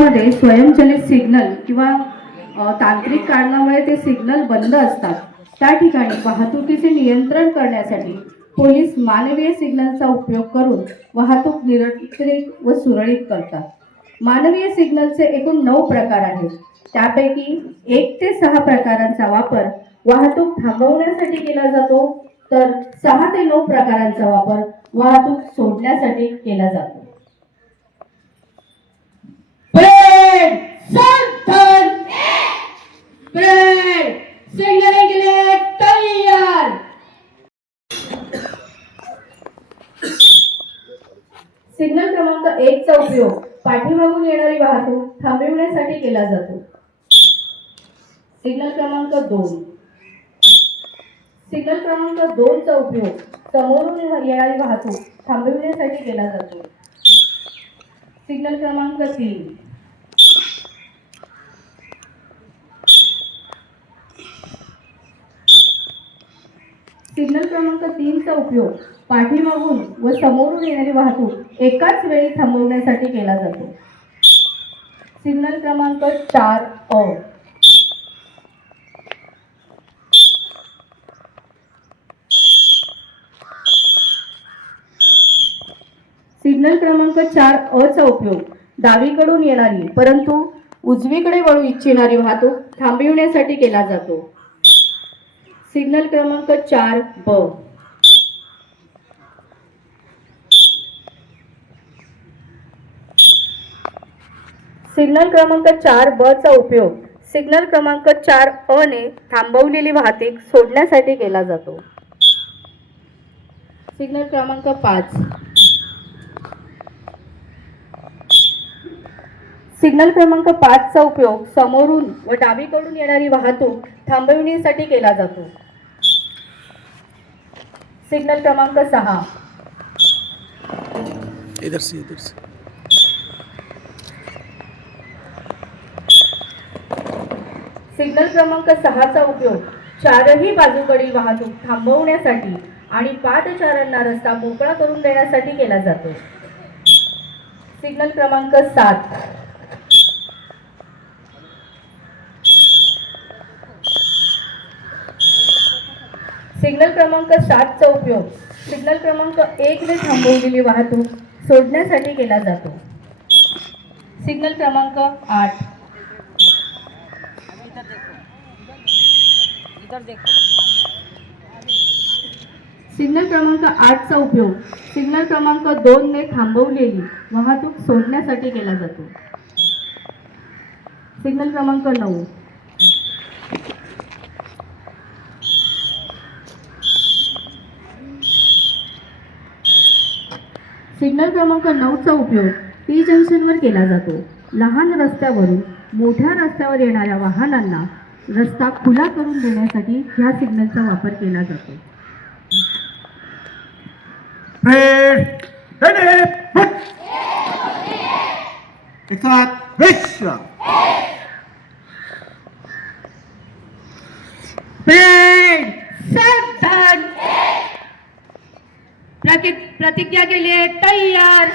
रस्त्यामध्ये स्वयंचलित सिग्नल किंवा तांत्रिक कारणामुळे ते सिग्नल बंद असतात, त्या ठिकाणी वाहतुकीचे नियंत्रण करण्यासाठी पोलीस मानवीय सिग्नलचा उपयोग करून वाहतूक नियंत्रित व सुरळीत करतात. मानवीय सिग्नलचे एकूण 9 प्रकार आहेत. त्यापैकी 1 ते 6 प्रकारांचा वापर वाहतूक थांबवण्यासाठी केला जातो, तर 6 ते 9 प्रकारांचा वापर वाहतूक सोडण्यासाठी केला जातो. सिग्नलिंग के लिए तैयार. सिग्नल क्रमांक 1 चा उपयोग पाठीमागून येणारी वाहतूक थांबविण्यासाठी केला जातो. सिग्नल क्रमांक 2. सिग्नल क्रमांक 2 चा उपयोग समोरून येणारी वाहतूक थांबविण्यासाठी केला जातो. सिग्नल क्रमांक 3. सिग्नल क्रमांक 3 चा उपयोग पाठीमागून व समोरून येणारी वाहतूक एकाच वेळी थांबवण्यासाठी केला जातो. सिग्नल क्रमांक 4 अ. सिग्नल क्रमांक 4 अ चा उपयोग डावीकडून येणारी परंतु उजवीकडे वळू इच्छिणारी वाहतूक थांबविण्यासाठी केला जातो. सिग्नल क्रमांक 4 ब. सिग्नल क्रमांक 4 ब चा उपयोग सिग्नल क्रमांक 4 अ ने थांबवलेली वाहतूक सोडण्यासाठी केला जातो. सिग्नल क्रमांक 5. सिग्नल क्रमांक 5 चा उपयोग समोरून व डावीकडून येणारी वाहतूक थांबविण्यासाठी केला जातो. सिग्नल क्रमांक 6. इधर से सिग्नल क्रमांक 6 चा उपयोग चारही बाजूकडील वाहतूक थांबवण्यासाठी आणि पादचाऱ्यांना रस्ता मोकळा करून देण्यासाठी केला जातो. सिग्नल क्रमांक 7. सिग्नल क्रमांक 7 चा उपयोग सिग्नल क्रमांक 1 ने थांबवलेली वाहतूक सोडण्यासाठी केला जातो. सिग्नल क्रमांक 8. सिग्नल क्रमांक 8 चा उपयोग सिग्नल क्रमांक 2 ने थांबवलेली वाहतूक सोडण्यासाठी केला जातो. सिग्नल क्रमांक 9. सिग्नल क्रमांक 9 चा उपयोग टी जंक्शनवर केला जातो. लहान रस्त्यावरून मोठ्या रस्त्यावर येणाऱ्या वाहनांना रस्ता खुला करून देण्यासाठी ह्या सिग्नलचा वापर केला जातो. प्रतिज्ञा के लिए तैयार.